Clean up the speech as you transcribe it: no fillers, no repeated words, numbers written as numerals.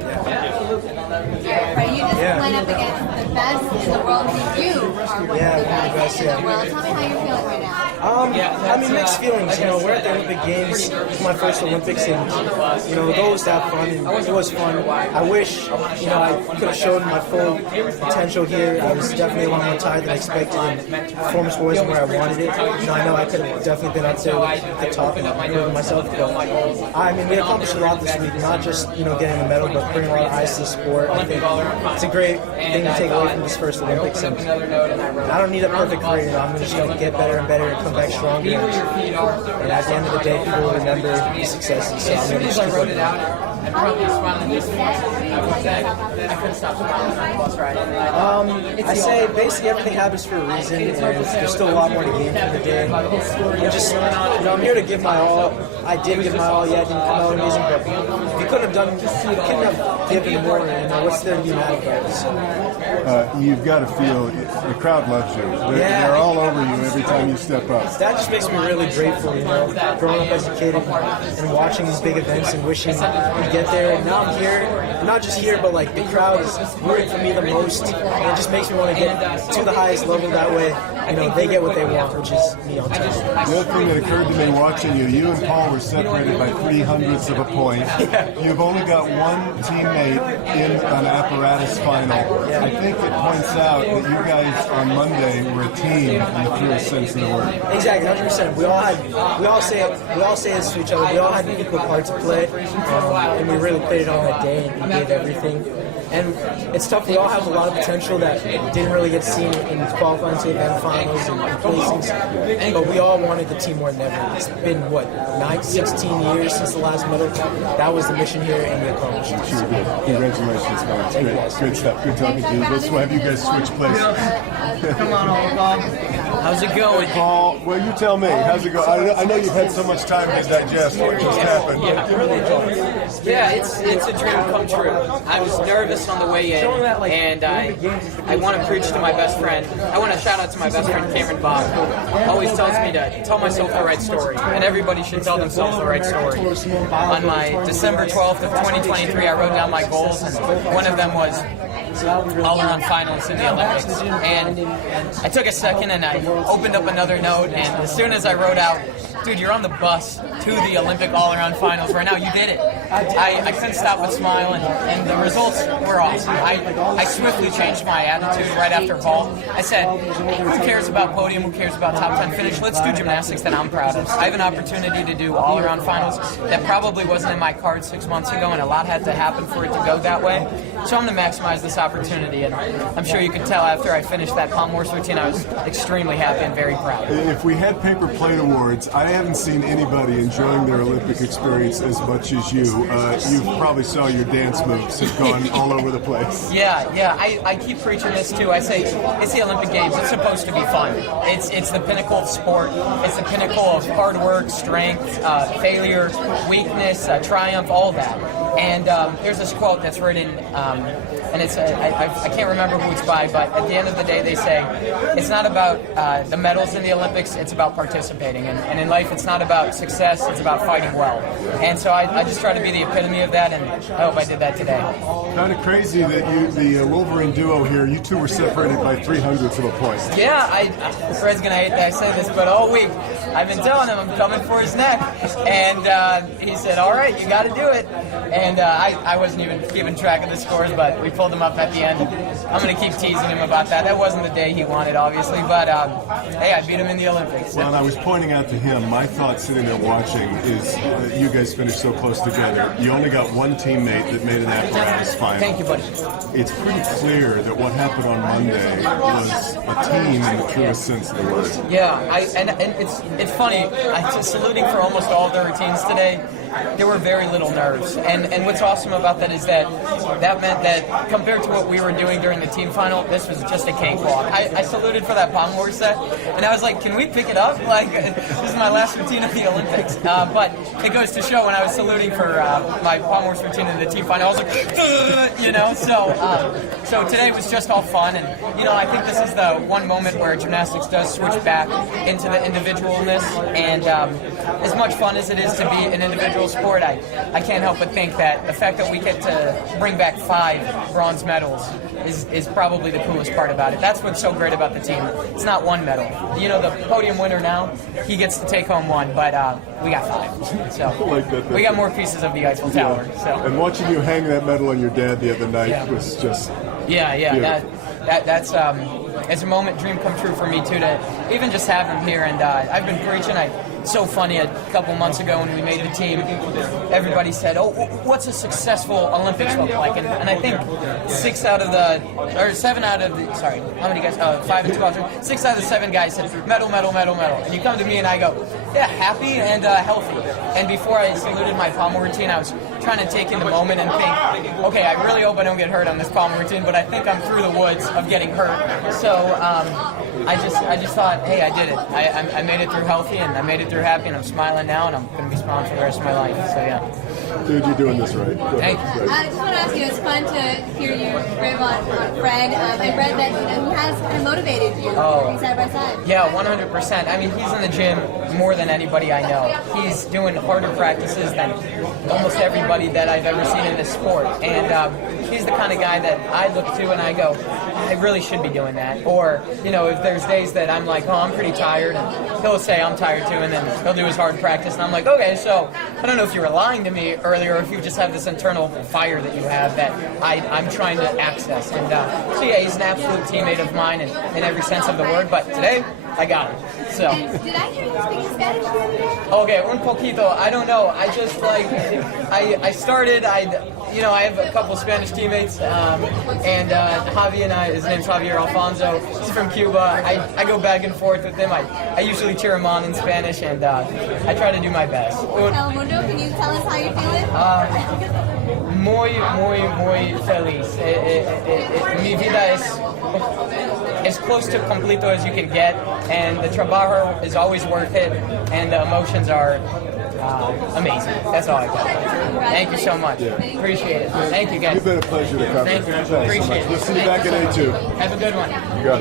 Right, you just went up against the best in the world. You are one of the best in the world. Tell me how you're feeling right now. I mean, mixed feelings. We're at the Olympic Games. It's my first Olympics, and the goal was to have fun. And it was fun. I wish I could have showed my full potential here. I was definitely a lot more tired than I expected, and the performance wasn't where I wanted it. I know I could have definitely been up there at the top and proving myself. But I mean, we accomplished a lot this week. Not just getting a medal, but bringing a lot of eyes to the sport. I think it's a great thing to take away from this first Olympics. And I don't need a perfect career. I'm just going to get better and better and come back stronger. And at the end of the day, people will remember the successes. So I'm going to just keep working out. And probably smiling just as much. I would say I couldn't stop smiling on the bus ride. I say basically everything happens for a reason, and there's still a lot more to gain from the day. I'm here to give my all. I did give my all. Yeah, I didn't come out amazing, but if you couldn't have given more. What's there to be mad about? So. You've got to feel the crowd loves you. They're all over you every time you step up. That just makes me really grateful. Growing up as a kid and watching these big events and wishing to get there. And now I'm here, not just here, but like the crowd is rooting for me the most. And it just makes me want to get to the highest level that way. They get what they want, which is me on top. The other thing that occurred to me watching you and Paul were separated by 0.03 of a point. You've only got one teammate in an apparatus final. I think it points out that you guys on Monday were a team in the truest sense of the word. Exactly, 100%. We all say this to each other. We all had an equal part to play, and we really played it on that day, and we gave everything. And it's tough. We all have a lot of potential that didn't really get seen in qualifying to event finals and placings. But we all wanted the team more than ever. It's been, 16 years since the last medal? That was the mission here, and we accomplished it. Sure did. Congratulations, man. It's great. Good stuff. Good talking to you. Let's have you guys switch places. Come on, Paul. How's it going? Paul, well, you tell me. How's it going? I know you've had so much time to digest what just happened. Yeah, it's a dream come true. I was nervous on the way in, and I want to preach to my best friend. I want to shout out to my best friend Cameron Bob, who always tells me to tell myself the right story, and everybody should tell themselves the right story. On my December 12th of 2023, I wrote down my goals, and one of them was all-around finals in the Olympics. And I took a second and I opened up another note, and as soon as I wrote out, dude, you're on the bus to the Olympic all-around finals right now. You did it. I couldn't stop but smile, and the results were awesome. I swiftly changed my attitude right after Paul. I said, who cares about podium? Who cares about top 10 finish? Let's do gymnastics that I'm proud of. I have an opportunity to do all-around finals that probably wasn't in my cards 6 months ago, and a lot had to happen for it to go that way. So I'm going to maximize this opportunity, and I'm sure you could tell after I finished that palm horse routine, I was extremely happy and very proud. If we had paper plate awards, I haven't seen anybody enjoying their Olympic experience as much as you. You probably saw your dance moves have gone all over the place. Yeah. I keep preaching this too. I say it's the Olympic Games. It's supposed to be fun. It's the pinnacle of sport. It's the pinnacle of hard work, strength, failure, weakness, triumph, all that. And here's this quote that's written, and it's I can't remember who it's by, but at the end of the day, they say it's not about the medals in the Olympics. It's about participating. And in life, it's not about success. It's about fighting well. And so I just try to be the epitome of that, and I hope I did that today. Kind of crazy that the Wolverine duo here, you two were separated by 0.03 of a point. Yeah, Fred's gonna hate that I say this, but all week I've been telling him I'm coming for his neck, and he said, "All right, you got to do it." And I wasn't even keeping track of the scores, but we pulled him up at the end. I'm gonna keep teasing him about that. That wasn't the day he wanted, obviously, but hey, I beat him in the Olympics. Well, and I was pointing out to him, my thought sitting there watching is you guys finished so close together. You only got one teammate that made an apparatus final. Thank you, buddy. It's pretty clear that what happened on Monday was a team in the truest sense of the word. Yeah, and it's funny. I was saluting for almost all of the routines today. There were very little nerves, and what's awesome about that is that meant that compared to what we were doing during the team final, this was just a cakewalk. I saluted for that palm horse set, and I was like, can we pick it up? Like, this is my last routine of the Olympics. But it goes to show when I was saluting for my palm horse routine in the team final, I was like, so today was just all fun, and I think this is the one moment where gymnastics does switch back into the individualness, and as much fun as it is to be an individual sport, I can't help but think that the fact that we get to bring back 5 bronze medals is probably the coolest part about it. That's what's so great about the team. It's not one medal. You know, the podium winner now, he gets to take home 1, but we got 5. So we got more pieces of the Eiffel Tower. So. And watching you hang that medal on your dad the other night was just that's it's a moment dream come true for me too, to even just have him here. And I've been preaching. So funny, a couple months ago when we made the team, everybody said, "Oh, what's a successful Olympics look like?" And I think 5 and 2 out 6 out of the 7 guys said medal, medal, medal, medal. And you come to me and I go, yeah, happy and healthy. And before I saluted my pommel routine, I was trying to take in the moment and think, okay, I really hope I don't get hurt on this pommel routine, but I think I'm through the woods of getting hurt. So I just thought, hey, I did it. I made it through healthy, and I made it through happy, and I'm smiling now, and I'm going to be smiling for the rest of my life. So yeah. Dude, you're doing this right. Thank you. I just want to ask you, it's fun to hear you rib on Fred. I read that he has kind of motivated you side by side. Yeah, 100%. I mean, he's in the gym more than anybody I know. He's doing harder practices than almost everybody that I've ever seen in this sport. And he's the kind of guy that I look to and I go, I really should be doing that. Or, you know, if there's days that I'm like, oh, I'm pretty tired, and he'll say I'm tired too, and then he'll do his hard practice, and I'm like, okay, so I don't know if you were lying to me earlier, or if you just have this internal fire that you have that I'm trying to access. And so yeah, he's an absolute teammate of mine in every sense of the word, but today, I got it. So. And did I hear you speaking Spanish the other day? Okay, un poquito. I don't know. I just I started. I have a couple Spanish teammates, and Javi and his name's Javier Alfonso. He's from Cuba. I go back and forth with him. I usually cheer him on in Spanish, and I try to do my best. El Mundo, can you tell us how you're feeling? Muy feliz. Mi vida es as close to completo as you can get, and the trabajo is always worth it, and the emotions are amazing. That's all I got. Thank you so much. Appreciate it. Thank you, guys. You've been a pleasure to cover. Thank you. Thanks so much. Appreciate it. We'll see you back at A2. Have a good one. You got it.